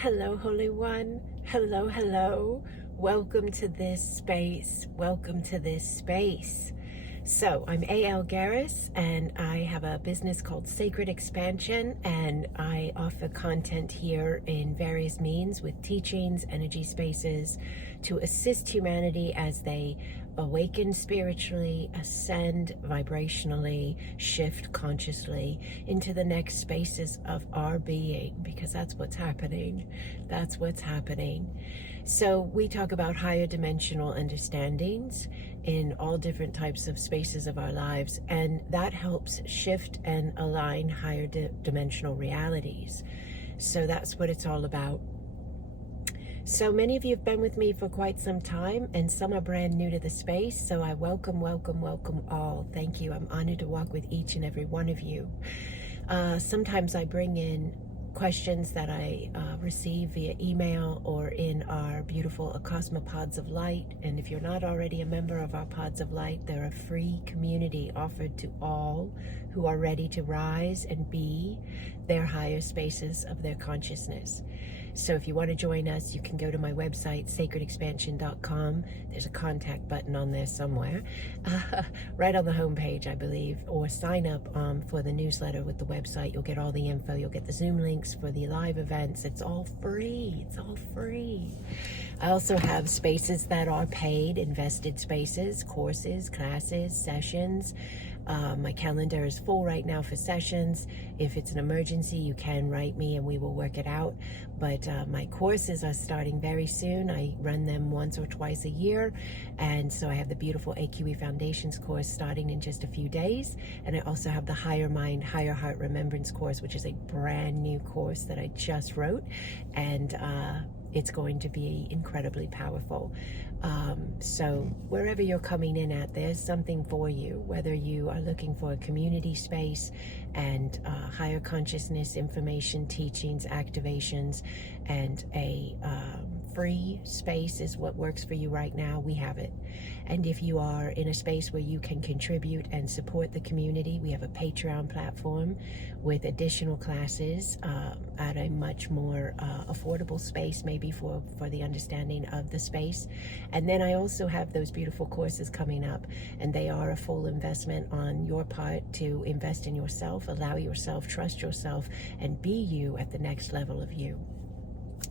Hello, Holy One. Hello, hello. Welcome to this space. Welcome to this space. So I'm A.L. Garris, and I have a business called Sacred Expansion, and I offer content here in various means with teachings, energy spaces, to assist humanity as they awaken spiritually, ascend vibrationally, shift consciously into the next spaces of our being, because that's what's happening. That's what's happening. So we talk about higher dimensional understandings in all different types of spaces of our lives, and that helps shift and align higher dimensional realities. So that's what it's all about. So many of you have been with me for quite some time, and some are brand new to the space, so I welcome all. Thank you. I'm honored to walk with each and every one of you. Sometimes I bring in questions that I receive via email or in our beautiful Acasma Pods of Light. And if you're not already a member of our Pods of Light, they're a free community offered to all who are ready to rise and be their higher spaces of their consciousness. So if you want to join us, you can go to my website, sacredexpansion.com. There's a contact button on there somewhere, right on the homepage, I believe, or sign up for the newsletter with the website. You'll get all the info. You'll get the Zoom links for the live events. It's all free. It's all free. I also have spaces that are paid, invested spaces, courses, classes, sessions. My calendar is full right now for sessions. If it's an emergency, you can write me and we will work it out. But my courses are starting very soon. I run them once or twice a year. And so I have the beautiful AQE Foundations course starting in just a few days. And I also have the Higher Mind, Higher Heart Remembrance course, which is a brand new course that I just wrote. And it's going to be incredibly powerful. So wherever you're coming in at, there's something for you, whether you are looking for a community space and higher consciousness information, teachings, activations, and a free space is what works for you right now. We have it. And if you are in a space where you can contribute and support the community, we have a Patreon platform with additional classes at a much more affordable space, maybe for the understanding of the space. And then I also have those beautiful courses coming up, and they are a full investment on your part to invest in yourself, allow yourself, trust yourself, and be you at the next level of you.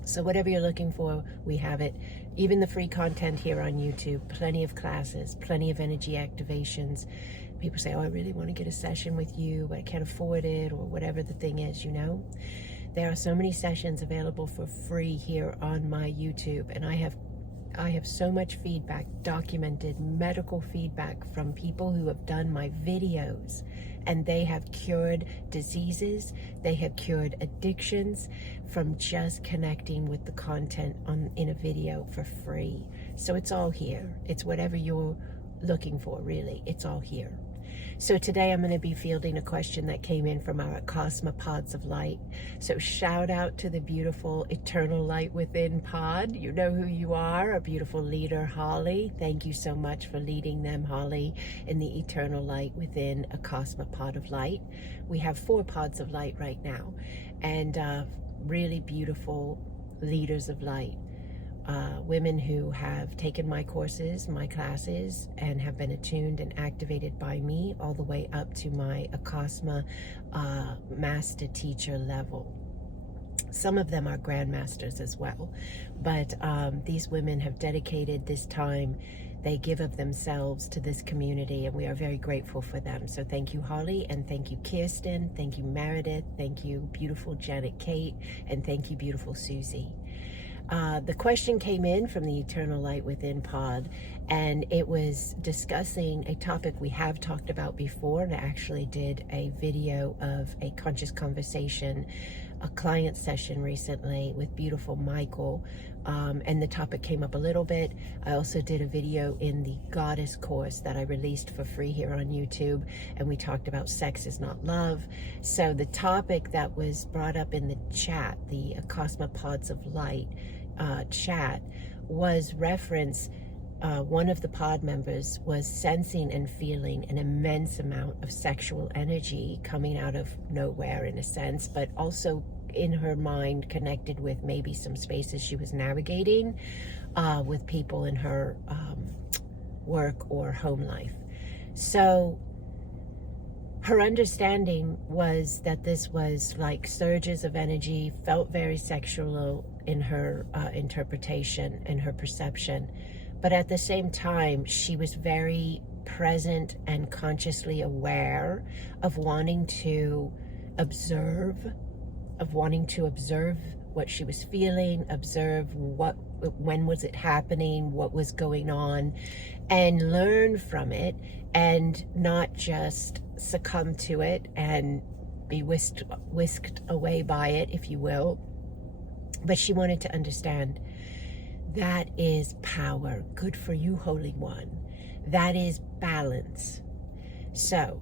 So whatever you're looking for, we have it. Even the free content here on YouTube, plenty of classes, plenty of energy activations. People say, oh, I really want to get a session with you, but I can't afford it, or whatever the thing is, you know. There are so many sessions available for free here on my YouTube, and I have so much feedback, documented medical feedback from people who have done my videos, and they have cured diseases, they have cured addictions from just connecting with the content in a video for free. So it's all here. It's whatever you're looking for, really. It's all here. So today I'm going to be fielding a question that came in from our Acasma Pods of Light. So shout out to the beautiful Eternal Light Within pod. You know who you are, our beautiful leader, Holly. Thank you so much for leading them, Holly, in the Eternal Light Within Acasma Pod of Light. We have 4 pods of light right now, and really beautiful leaders of light. Women who have taken my courses, my classes, and have been attuned and activated by me all the way up to my Acasma master teacher level. Some of them are grandmasters as well, but these women have dedicated this time. They give of themselves to this community, and we are very grateful for them. So thank you, Holly, and thank you, Kirsten, thank you, Meredith, thank you, beautiful Janet Kate, and thank you, beautiful Susie. The question came in from the Eternal Light Within pod, and it was discussing a topic we have talked about before, and I actually did a video of a conscious conversation, a client session recently with beautiful Michael, and the topic came up a little bit. I also did a video in the Goddess course that I released for free here on YouTube, and we talked about sex is not love. So the topic that was brought up in the chat, the Acasma Pods of Light chat, was reference. One of the pod members was sensing and feeling an immense amount of sexual energy coming out of nowhere, in a sense, but also in her mind connected with maybe some spaces she was navigating with people in her work or home life. So her understanding was that this was like surges of energy, felt very sexual in her interpretation and her perception. But at the same time, she was very present and consciously aware of wanting to observe what she was feeling, observe when was it happening, what was going on, and learn from it, and not just succumb to it and be whisked away by it, if you will. But she wanted to understand that is power. Good for you, Holy One. That is balance. So,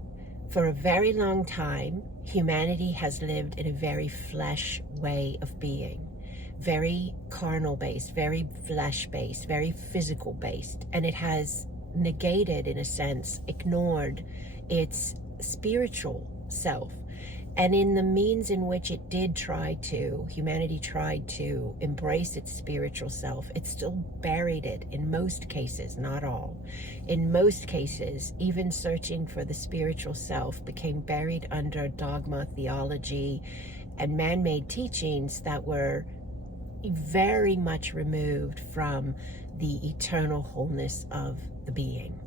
for a very long time, humanity has lived in a very flesh way of being. Very carnal based, very flesh based, very physical based. And it has negated, in a sense, ignored its spiritual self. And in the means in which it did humanity tried to embrace its spiritual self, it still buried it in most cases, not all. In most cases, even searching for the spiritual self became buried under dogma, theology, and man-made teachings that were very much removed from the eternal wholeness of the being.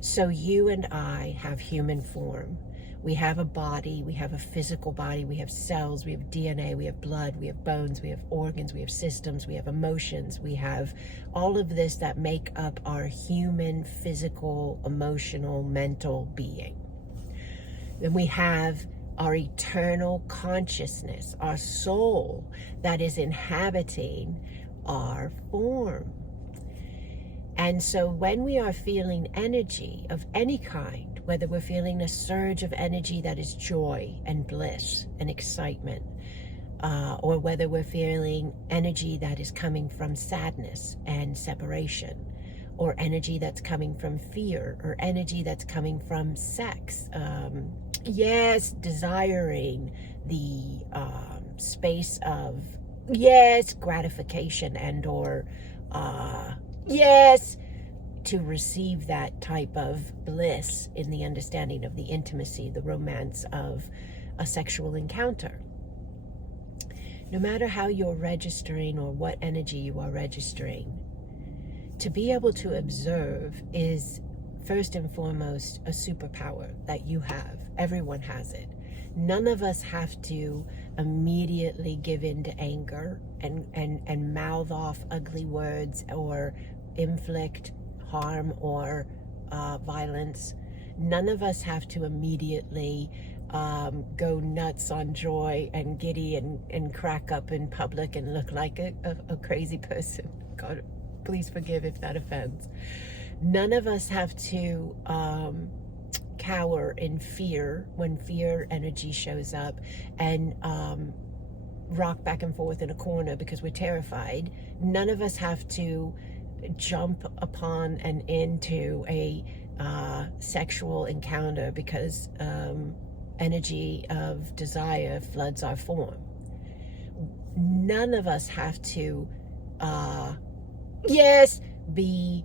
So you and I have human form. We have a body, we have a physical body, we have cells, we have DNA, we have blood, we have bones, we have organs, we have systems, we have emotions, we have all of this that make up our human, physical, emotional, mental being. Then we have our eternal consciousness, our soul that is inhabiting our form. And so when we are feeling energy of any kind, whether we're feeling a surge of energy that is joy and bliss and excitement, or whether we're feeling energy that is coming from sadness and separation, or energy that's coming from fear, or energy that's coming from sex, desiring the space of, gratification and or, to receive that type of bliss in the understanding of the intimacy, the romance of a sexual encounter. No matter how you're registering or what energy you are registering, to be able to observe is first and foremost a superpower that you have. Everyone has it. None of us have to immediately give in to anger and mouth off ugly words or inflict harm or violence. None of us have to immediately go nuts on joy and giddy and crack up in public and look like a crazy person. God, please forgive if that offends. None of us have to cower in fear when fear energy shows up and rock back and forth in a corner because we're terrified. None of us have to jump upon and into a sexual encounter because energy of desire floods our form. None of us have to be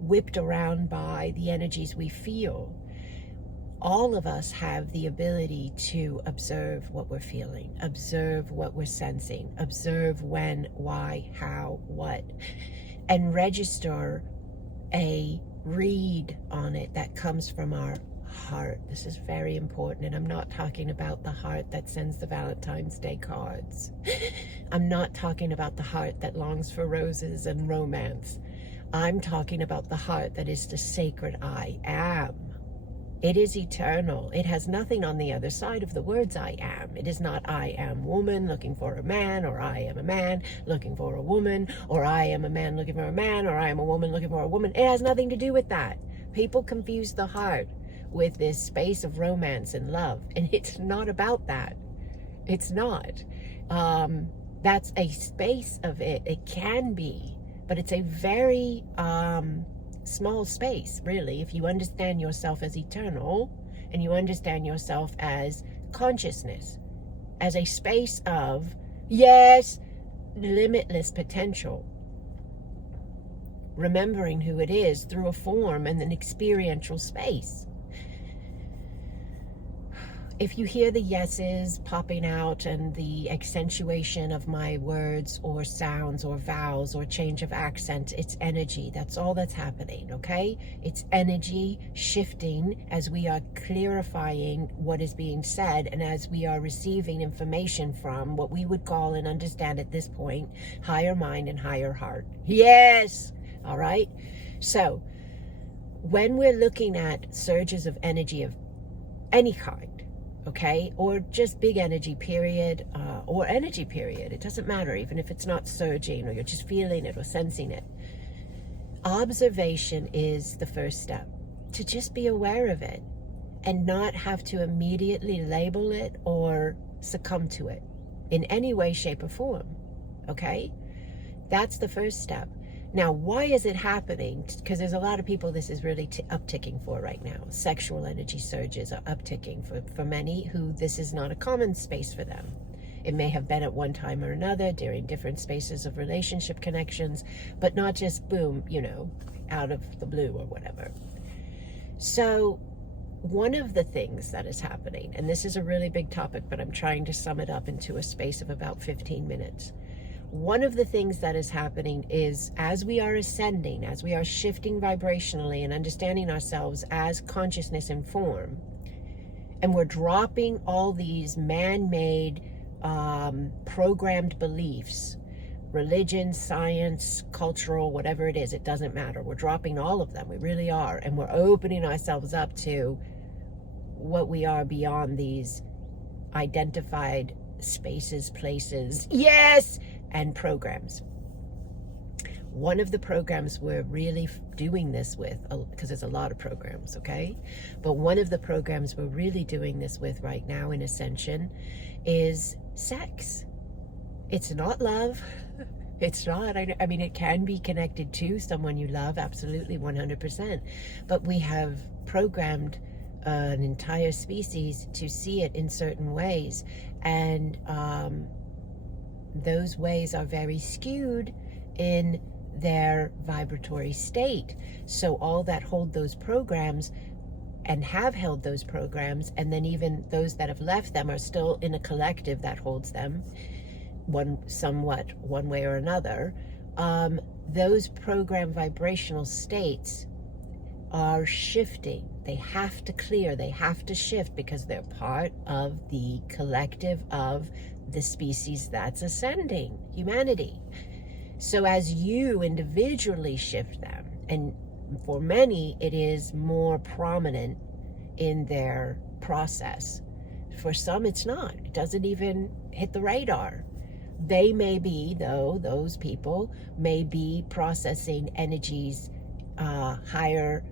whipped around by the energies we feel. All of us have the ability to observe what we're feeling, observe what we're sensing, observe when, why, how, what, and register a read on it that comes from our heart. This is very important, and I'm not talking about the heart that sends the Valentine's Day cards. I'm not talking about the heart that longs for roses and romance. I'm talking about the heart that is the sacred I am. It is eternal. It has nothing on the other side of the words I am. It is not I am woman looking for a man, or I am a man looking for a woman, or I am a man looking for a man, or I am a woman looking for a woman. It has nothing to do with that. People confuse the heart with this space of romance and love, and it's not about that. It's not. That's a space of it. It can be, but it's a very small space, really, if you understand yourself as eternal and you understand yourself as consciousness as a space of, yes, limitless potential. Remembering who it is through a form and an experiential space. If you hear the yeses popping out and the accentuation of my words or sounds or vowels or change of accent, it's energy. That's all that's happening, okay? It's energy shifting as we are clarifying what is being said and as we are receiving information from what we would call and understand at this point, higher mind and higher heart. Yes! All right? So, when we're looking at surges of energy of any kind, okay, or just big energy period, or energy period, it doesn't matter, even if it's not surging or you're just feeling it or sensing it. Observation is the first step, to just be aware of it and not have to immediately label it or succumb to it in any way, shape, or form, okay? That's the first step. Now, why is it happening? Because there's a lot of people this is really upticking for right now. Sexual energy surges are upticking for many who this is not a common space for them. It may have been at one time or another during different spaces of relationship connections, but not just boom, out of the blue or whatever. So one of the things that is happening, and this is a really big topic, but I'm trying to sum it up into a space of about 15 minutes. One of the things that is happening is as we are ascending, as we are shifting vibrationally and understanding ourselves as consciousness and form, and we're dropping all these man-made programmed beliefs, religion, science, cultural, whatever it is, it doesn't matter. We're dropping all of them. We really are. And we're opening ourselves up to what we are beyond these identified spaces, places, yes, and programs. One of the programs we're really doing this with, because there's a lot of programs, okay? But one of the programs we're really doing this with right now in Ascension is sex. It's not love. It's not. I mean, it can be connected to someone you love, absolutely, 100%. But we have programmed an entire species to see it in certain ways. And those ways are very skewed in their vibratory state. So all that hold those programs and have held those programs, and then even those that have left them are still in a collective that holds them, somewhat one way or another. Those program vibrational states are shifting. They have to clear, they have to shift because they're part of the collective of the species that's ascending, humanity. So as you individually shift them, and for many it is more prominent in their process. For some it's not. It doesn't even hit the radar. They may be, though, those people may be processing energies higher,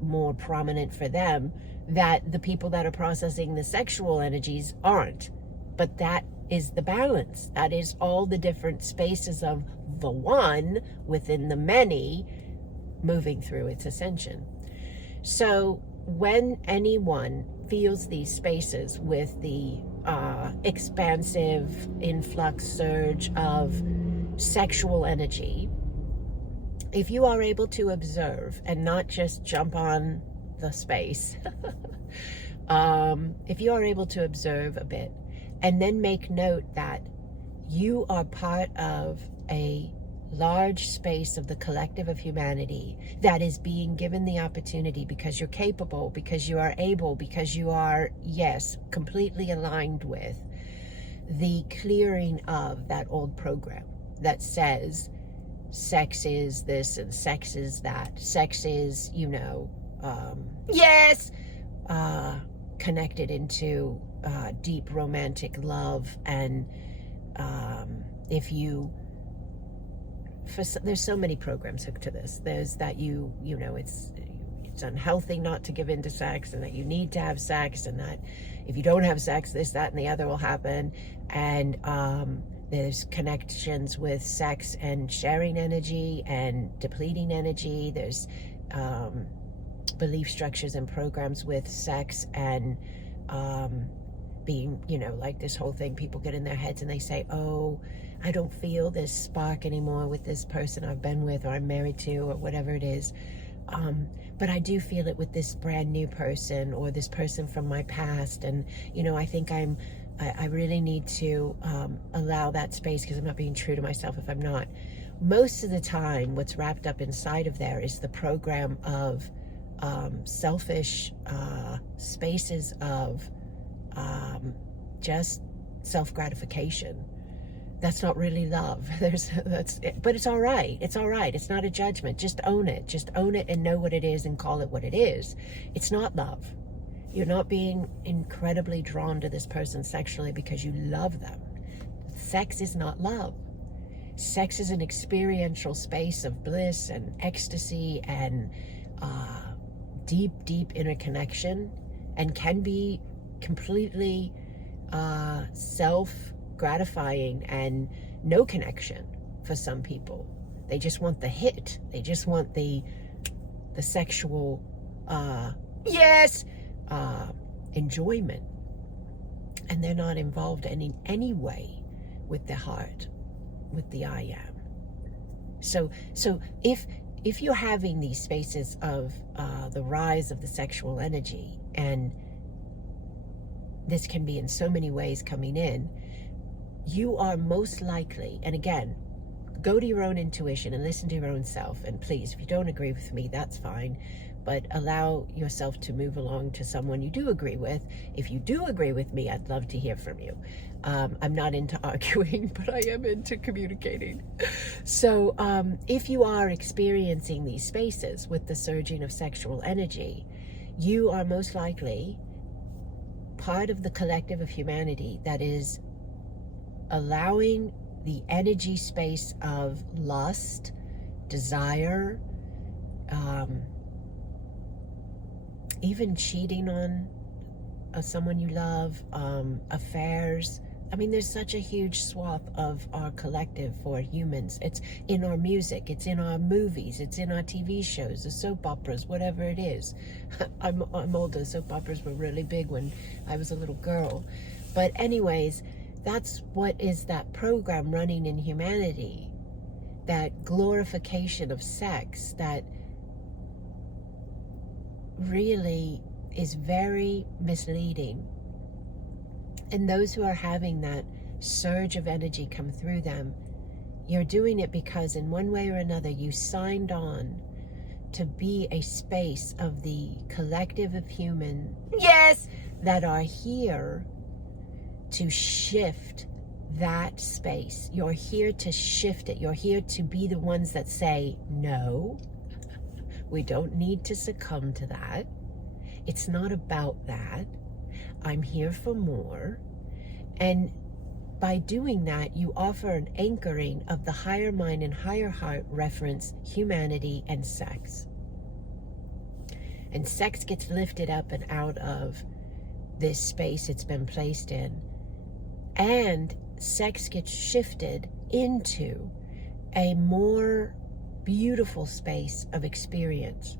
more prominent for them, that the people that are processing the sexual energies aren't. But that is the balance. That is all the different spaces of the one within the many moving through its ascension. So when anyone feels these spaces with the expansive influx surge of sexual energy, if you are able to observe and not just jump on the space, if you are able to observe a bit and then make note that you are part of a large space of the collective of humanity that is being given the opportunity because you're capable, because you are able, because you are, yes, completely aligned with the clearing of that old program that says sex is this and sex is that. Sex is, yes, connected into deep romantic love. And if you, there's so many programs hooked to this. There's that it's unhealthy not to give in to sex, and that you need to have sex, and that if you don't have sex, this, that, and the other will happen. And there's connections with sex and sharing energy and depleting energy. There's belief structures and programs with sex and being, like this whole thing, people get in their heads and they say, oh, I don't feel this spark anymore with this person I've been with or I'm married to or whatever it is. But I do feel it with this brand new person or this person from my past. And, I think I really need to allow that space because I'm not being true to myself if I'm not. Most of the time, what's wrapped up inside of there is the program of selfish spaces of just self-gratification. That's not really love. But it's all right. It's all right. It's not a judgment. Just own it. Just own it and know what it is and call it what it is. It's not love. You're not being incredibly drawn to this person sexually because you love them. Sex is not love. Sex is an experiential space of bliss and ecstasy and deep, deep interconnection, and can be completely self-gratifying and no connection for some people. They just want the hit. They just want the sexual enjoyment, and they're not involved in any way with the heart, with the I am. So if you're having these spaces of the rise of the sexual energy, and this can be in so many ways coming in, you are most likely, and again, go to your own intuition and listen to your own self. And please, if you don't agree with me, that's fine, but allow yourself to move along to someone you do agree with. If you do agree with me, I'd love to hear from you. I'm not into arguing, but I am into communicating. So if you are experiencing these spaces with the surging of sexual energy, you are most likely part of the collective of humanity that is allowing the energy space of lust, desire, even cheating on someone you love, affairs. I mean, there's such a huge swath of our collective for humans. It's in our music, it's in our movies, it's in our TV shows, the soap operas, whatever it is. I'm older. Soap operas were really big when I was a little girl. But anyways, that's what is that program running in humanity, that glorification of sex that really is very misleading. And those who are having that surge of energy come through them, you're doing it because in one way or another you signed on to be a space of the collective of human that are here to shift that space. You're here to shift it. You're here to be the ones that say, no, we don't need to succumb to that. It's not about that. I'm here for more. And by doing that, you offer an anchoring of the higher mind and higher heart reference humanity and sex. And sex gets lifted up and out of this space it's been placed in. And sex gets shifted into a more beautiful space of experience,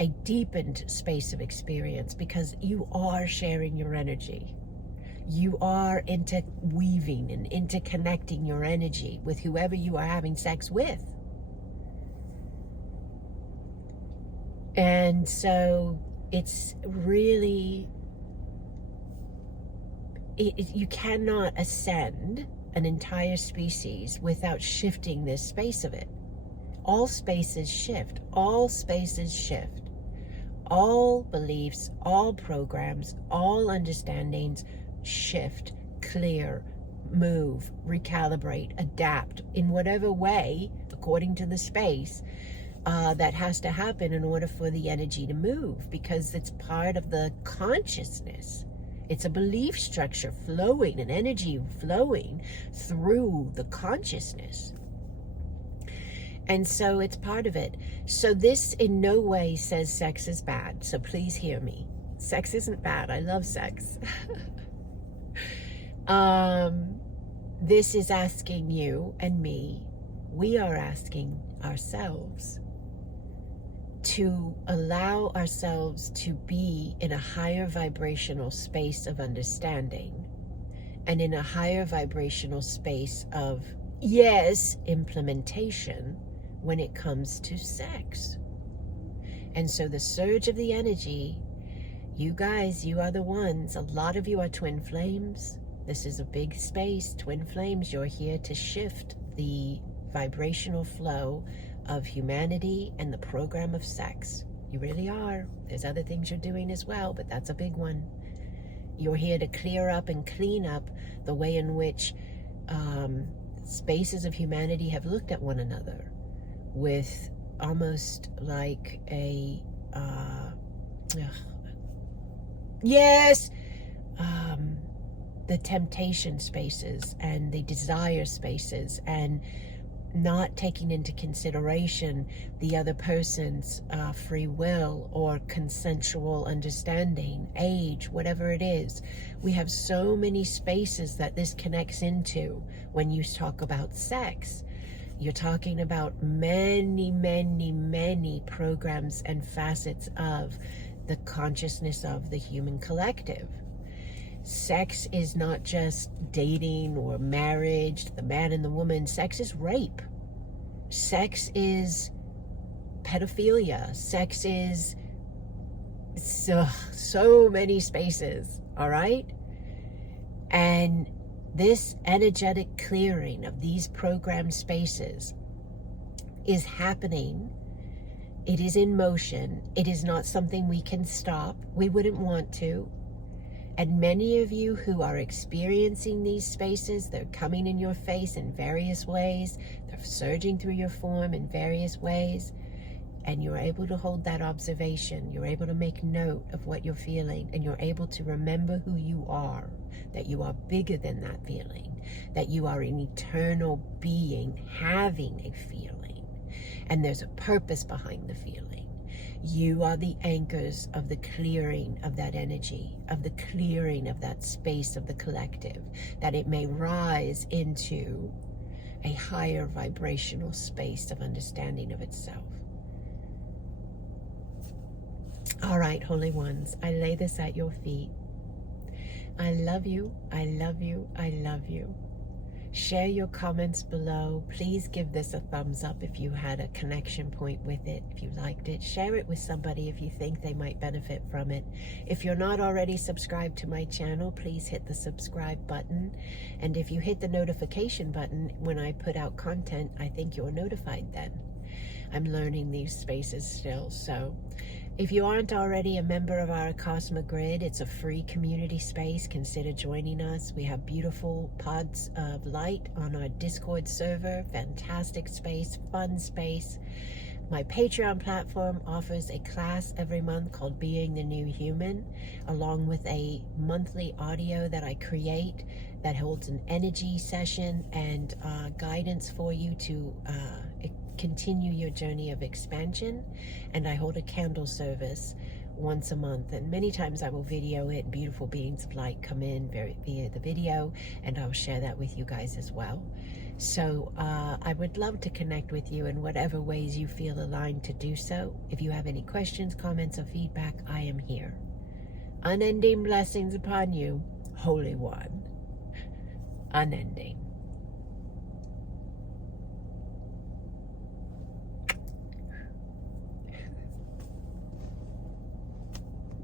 a deepened space of experience, because you are sharing your energy. You are interweaving and interconnecting your energy with whoever you are having sex with. And so it's really, you cannot ascend an entire species without shifting this space of it. All spaces shift. All spaces shift. All beliefs, all programs, all understandings shift, clear, move, recalibrate, adapt in whatever way, according to the space, that has to happen in order for the energy to move, because it's part of the consciousness. It's a belief structure flowing, an energy flowing through the consciousness. And so it's part of it. So this in no way says sex is bad. So please hear me. Sex isn't bad. I love sex. This is asking you and me, we are asking ourselves, to allow ourselves to be in a higher vibrational space of understanding and in a higher vibrational space of, yes, implementation when it comes to sex. And so the surge of the energy, you guys, you are the ones. A lot of you are twin flames. This is a big space. Twin flames, you're here to shift the vibrational flow of humanity and the program of sex. You really are. There's other things you're doing as well, but that's a big one. You're here to clear up and clean up the way in which spaces of humanity have looked at one another with almost like a the temptation spaces and the desire spaces, and not taking into consideration the other person's free will or consensual understanding, age, whatever it is. We have so many spaces that this connects into when you talk about sex. You're talking about many, many, many programs and facets of the consciousness of the human collective. Sex is not just dating or marriage, the man and the woman. Sex is rape. Sex is pedophilia. Sex is so many spaces, all right? And this energetic clearing of these program spaces is happening. It is in motion. It is not something we can stop. We wouldn't want to. And many of you who are experiencing these spaces, they're coming in your face in various ways. They're surging through your form in various ways. And you're able to hold that observation. You're able to make note of what you're feeling. And you're able to remember who you are. That you are bigger than that feeling. That you are an eternal being having a feeling. And there's a purpose behind the feeling. You are the anchors of the clearing of that energy, of the clearing of that space of the collective, that it may rise into a higher vibrational space of understanding of itself. All right, holy ones, I lay this at your feet. I love you, I love you, I love you. Share your comments below. Please give this a thumbs up if you had a connection point with it, if you liked it. Share it with somebody if you think they might benefit from it. If you're not already subscribed to my channel, please hit the subscribe button. And if you hit the notification button when I put out content, I think you're notified then. I'm learning these spaces still, so if you aren't already a member of our Acasma grid, it's a free community space. Consider joining us. We have beautiful pods of light on our Discord server. Fantastic space, fun space. My Patreon platform offers a class every month called Being the New Human, along with a monthly audio that I create that holds an energy session and guidance for you to continue your journey of expansion. And I hold a candle service once a month, and many times I will video it. Beautiful beings of light come in via the video, and I'll share that with you guys as well. So I would love to connect with you in whatever ways you feel aligned to do so. If you have any questions, comments, or feedback, I am here. Unending blessings upon you, Holy One. Unending.